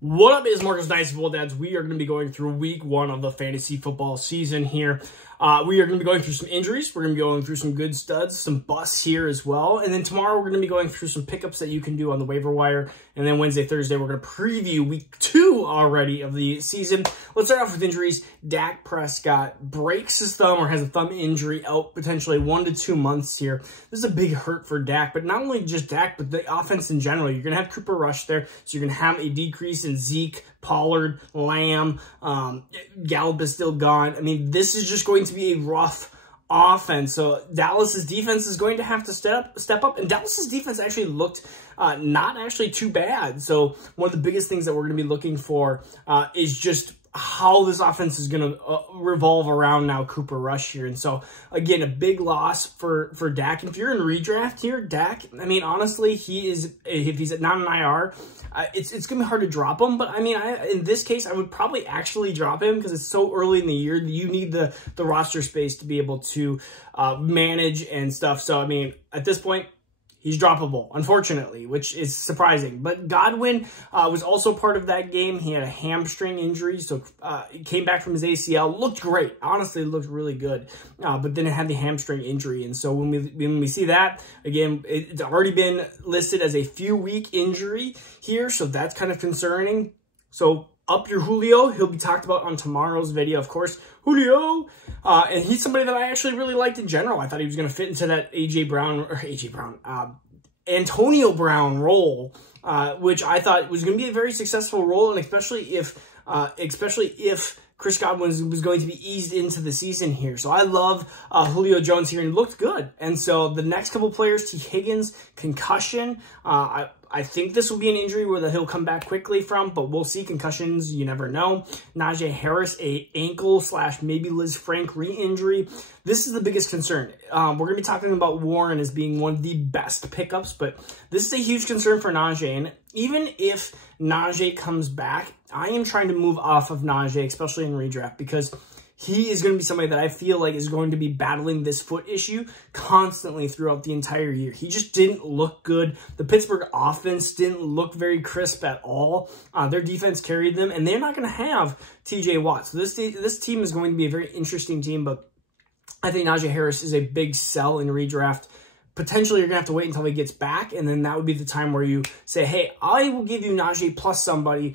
What up, is Marcus Dynasty Football Dads. We are going to be going through week 1 of the fantasy football season here. We are going to be going through some injuries. We're going to be going through some good studs, some busts here as well. And then tomorrow we're going to be going through some pickups that you can do on the waiver wire. And then Wednesday, Thursday, we're going to preview week 2 already of the season. Let's start off with injuries. Dak Prescott breaks his thumb or has a thumb injury out potentially 1 to 2 months here. This is a big hurt for Dak, but not only just Dak, but the offense in general. You're going to have Cooper Rush there, so you're going to have a decrease in Zeke, Pollard, Lamb, Gallup is still gone. I mean, this is just going to be a rough offense. So Dallas's defense is going to have to step up. And Dallas's defense actually looked not actually too bad. So one of the biggest things that we're going to be looking for is just how this offense is going to revolve around now Cooper Rush here. And so, again, a big loss for Dak. And if you're in redraft here, Dak, I mean, honestly, he is, if he's not an IR, it's going to be hard to drop him. But, I mean, in this case, I would probably actually drop him because it's so early in the year that you need the roster space to be able to manage and stuff. So, I mean, at this point, he's droppable, unfortunately, which is surprising. But Godwin was also part of that game. He had a hamstring injury, so he came back from his ACL. Looked great. Honestly, looked really good. But then it had the hamstring injury. And so when we see that, again, it's already been listed as a few-week injury here, so that's kind of concerning. So up your Julio. He'll be talked about on tomorrow's video, of course. Julio! And he's somebody that I actually really liked in general. I thought he was going to fit into that Antonio Brown role, which I thought was going to be a very successful role, and especially if Chris Godwin was going to be eased into the season here. So I love Julio Jones here, and looked good. And so the next couple players, Higgins Concussion, I think this will be an injury where he'll come back quickly from, but we'll see. Concussions, you never know. Najee Harris, a ankle / maybe Liz Frank re-injury. This is the biggest concern. We're going to be talking about Warren as being one of the best pickups, but this is a huge concern for Najee. And even if Najee comes back, I am trying to move off of Najee, especially in redraft, because he is going to be somebody that I feel like is going to be battling this foot issue constantly throughout the entire year. He just didn't look good. The Pittsburgh offense didn't look very crisp at all. Their defense carried them, and they're not going to have TJ Watt. So this team is going to be a very interesting team, but I think Najee Harris is a big sell in redraft. Potentially, you're going to have to wait until he gets back, and then that would be the time where you say, hey, I will give you Najee plus somebody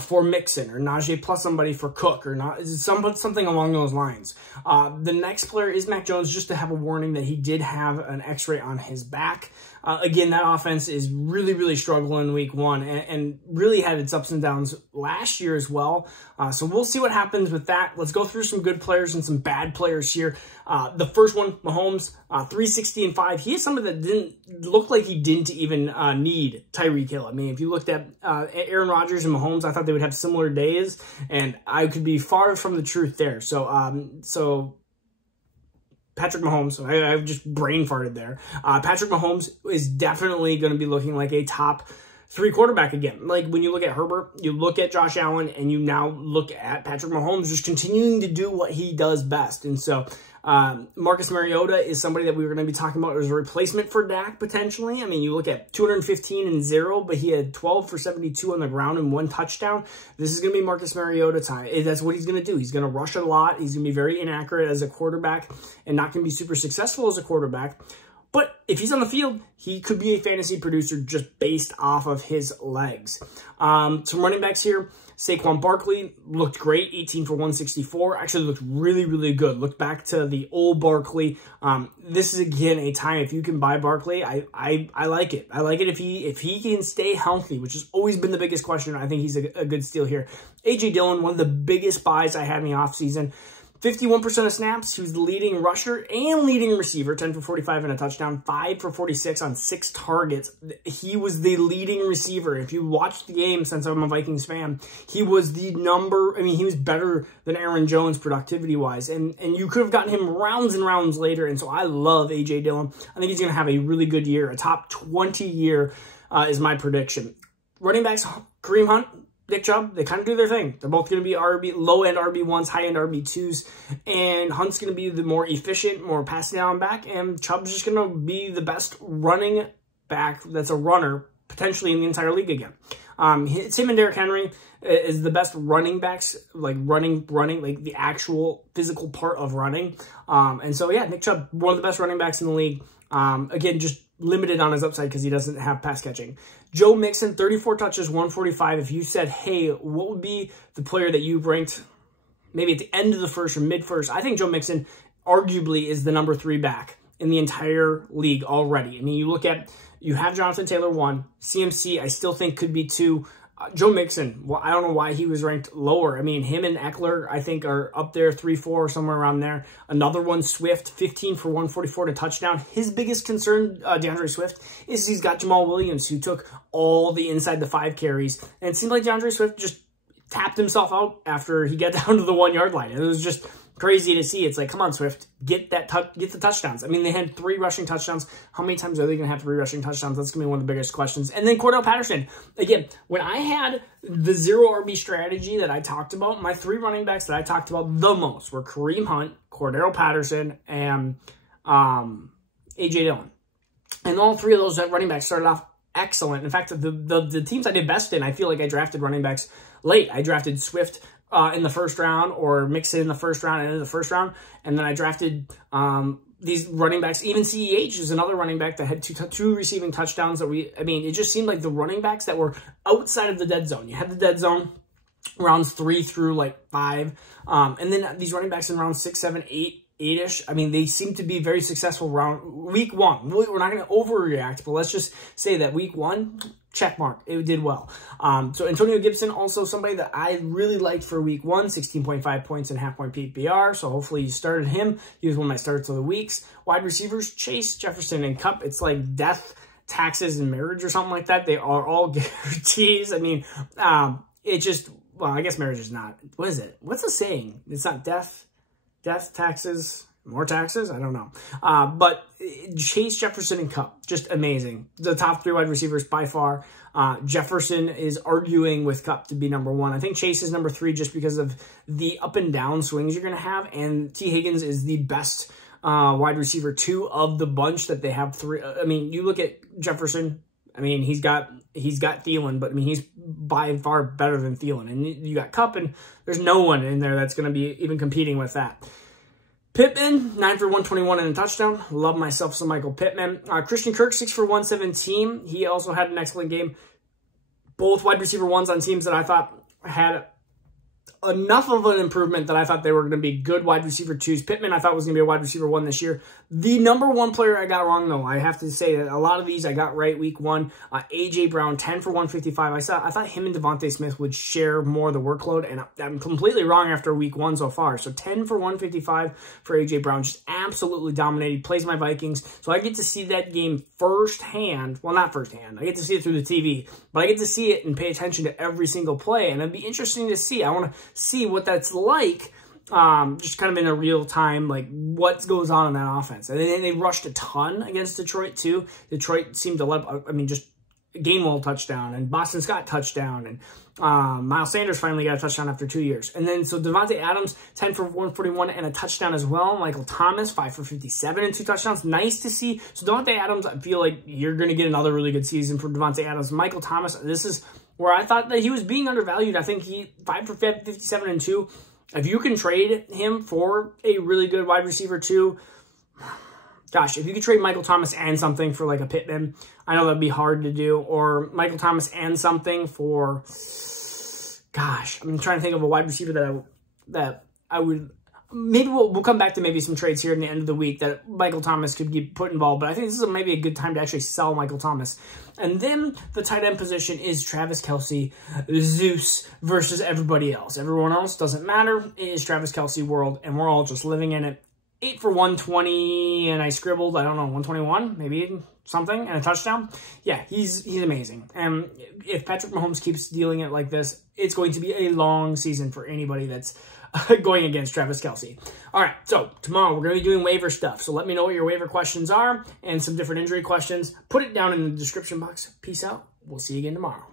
for Mixon, or Najee plus somebody for Cook, or not something along those lines. The next player is Mac Jones, just to have a warning that he did have an x-ray on his back. Again, that offense is really, really struggling in week 1 and really had its ups and downs last year as well. So we'll see what happens with that. Let's go through some good players and some bad players here. The first one, Mahomes, 360 and 5. He is somebody that didn't look like he didn't even need Tyreek Hill. I mean, if you looked at Aaron Rodgers and Mahomes, I thought they would have similar days, and I could be far from the truth there. So Patrick Mahomes, I just brain farted there. Patrick Mahomes is definitely going to be looking like a top 3 quarterback again. Like when you look at Herbert, you look at Josh Allen, and you now look at Patrick Mahomes just continuing to do what he does best. And so Marcus Mariota is somebody that we were going to be talking about as a replacement for Dak, potentially. I mean, you look at 215 and 0, but he had 12 for 72 on the ground and 1 touchdown. This is going to be Marcus Mariota time. That's what he's going to do. He's going to rush a lot. He's going to be very inaccurate as a quarterback and not going to be super successful as a quarterback. But if he's on the field, he could be a fantasy producer just based off of his legs. Some running backs here. Saquon Barkley looked great, 18 for 164. Actually looked really, really good. Look back to the old Barkley. This is, again, a time if you can buy Barkley, I like it. I like it if he can stay healthy, which has always been the biggest question. I think he's a good steal here. A.J. Dillon, one of the biggest buys I had in the offseason. 51% of snaps. He was the leading rusher and leading receiver, 10 for 45 and a touchdown, 5 for 46 on 6 targets. He was the leading receiver. If you watched the game, since I'm a Vikings fan, he was the he was better than Aaron Jones productivity-wise, and you could have gotten him rounds and rounds later, and so I love A.J. Dillon. I think he's going to have a really good year. A top 20 year is my prediction. Running backs, Kareem Hunt, Nick Chubb, they kind of do their thing. They're both going to be low-end RB1s, high-end RB2s, and Hunt's going to be the more efficient, more passing down back, and Chubb's just going to be the best running back that's a runner, potentially in the entire league again. It's him and Derrick Henry is the best running backs, like running, like the actual physical part of running. And so, yeah, Nick Chubb, one of the best running backs in the league. Again, just limited on his upside because he doesn't have pass catching. Joe Mixon, 34 touches, 145. If you said, hey, what would be the player that you ranked maybe at the end of the first or mid-first, I think Joe Mixon arguably is the number 3 back in the entire league already. I mean, you look at, you have Jonathan Taylor 1, CMC I still think could be 2. Joe Mixon, well, I don't know why he was ranked lower. I mean, him and Eckler, I think, are up there, 3, 4, somewhere around there. Another one, Swift, 15 for 144 to touchdown. His biggest concern, Deandre Swift, is he's got Jamal Williams, who took all the inside the 5 carries. And it seemed like Deandre Swift just tapped himself out after he got down to the 1-yard line. It was just crazy to see. It's like, come on, Swift, get the touchdowns. I mean, they had 3 rushing touchdowns. How many times are they going to have 3 rushing touchdowns? That's going to be one of the biggest questions. And then Cordell Patterson. Again, when I had the 0 RB strategy that I talked about, my 3 running backs that I talked about the most were Kareem Hunt, Cordell Patterson, and A.J. Dillon. And all 3 of those running backs started off excellent. In fact, the teams I did best in, I feel like I drafted running backs late. I drafted Swift in the first round, or Mixon in the first round and in the first round. And then I drafted these running backs. Even CEH is another running back that had two receiving touchdowns that I mean, it just seemed like the running backs that were outside of the dead zone. You had the dead zone rounds 3 through like 5. And then these running backs in rounds 6, 7, 8-ish. I mean, they seem to be very successful week 1. We're not going to overreact, but let's just say that week 1, check mark. It did well. So Antonio Gibson, also somebody that I really liked for week 1, 16.5 points and half-point PPR. So hopefully you started him. He was one of my starts of the weeks. Wide receivers, Chase, Jefferson, and Kupp. It's like death, taxes, and marriage or something like that. They are all guarantees. I mean, it just, well, I guess marriage is not. What is it? What's the saying? It's not death, taxes, more taxes? I don't know. But Chase, Jefferson, and Kupp, just amazing. The top 3 wide receivers by far. Jefferson is arguing with Kupp to be number 1. I think Chase is number 3 just because of the up and down swings you're going to have. And T. Higgins is the best wide receiver 2 of the bunch that they have 3. I mean, you look at Jefferson. I mean, he's got Thielen, but I mean, he's by far better than Thielen. And you got Kupp, and there's no one in there that's going to be even competing with that. Pittman, 9 for 121 and a touchdown. Love myself some Michael Pittman. Christian Kirk, 6 for 117. He also had an excellent game. Both wide receiver 1s on teams that I thought had enough of an improvement that I thought they were going to be good wide receiver 2s. Pittman, I thought was going to be a wide receiver 1 this year. The number 1 player I got wrong, though, I have to say that a lot of these I got right week 1. A.J. Brown, 10 for 155. I thought him and Devontae Smith would share more of the workload, and I'm completely wrong after week 1 so far. So 10 for 155 for A.J. Brown, just absolutely dominated. Plays my Vikings, so I get to see that game firsthand. Well, not firsthand. I get to see it through the TV, but I get to see it and pay attention to every single play, and it'd be interesting to see. I want to see what that's like, just kind of in a real time, like what goes on in that offense. And then they rushed a ton against Detroit too. Detroit seemed to let, I mean, just Gainwell touchdown and Boston Scott touchdown, and Miles Sanders finally got a touchdown after 2 years. And then so Devontae Adams, 10 for 141 and a touchdown as well. Michael Thomas, 5 for 57 and 2 touchdowns. Nice to see. So Devontae Adams, I feel like you're going to get another really good season for Devontae Adams. Michael Thomas, this is where I thought that he was being undervalued. I think he 5 for 57 and 2. If you can trade him for a really good wide receiver 2, gosh, if you could trade Michael Thomas and something for like a Pittman, I know that'd be hard to do. Or Michael Thomas and something for, gosh, I'm trying to think of a wide receiver that I would. Maybe we'll come back to maybe some trades here in the end of the week that Michael Thomas could get put involved. But I think this is maybe a good time to actually sell Michael Thomas. And then the tight end position is Travis Kelce, Zeus versus everybody else. Everyone else doesn't matter. It is Travis Kelce world, and we're all just living in it. 8 for 120, and I scribbled, I don't know, 121, maybe something, and a touchdown. Yeah, he's amazing. And if Patrick Mahomes keeps dealing it like this, it's going to be a long season for anybody that's going against Travis Kelce. All right, so tomorrow we're going to be doing waiver stuff. So let me know what your waiver questions are and some different injury questions. Put it down in the description box. Peace out. We'll see you again tomorrow.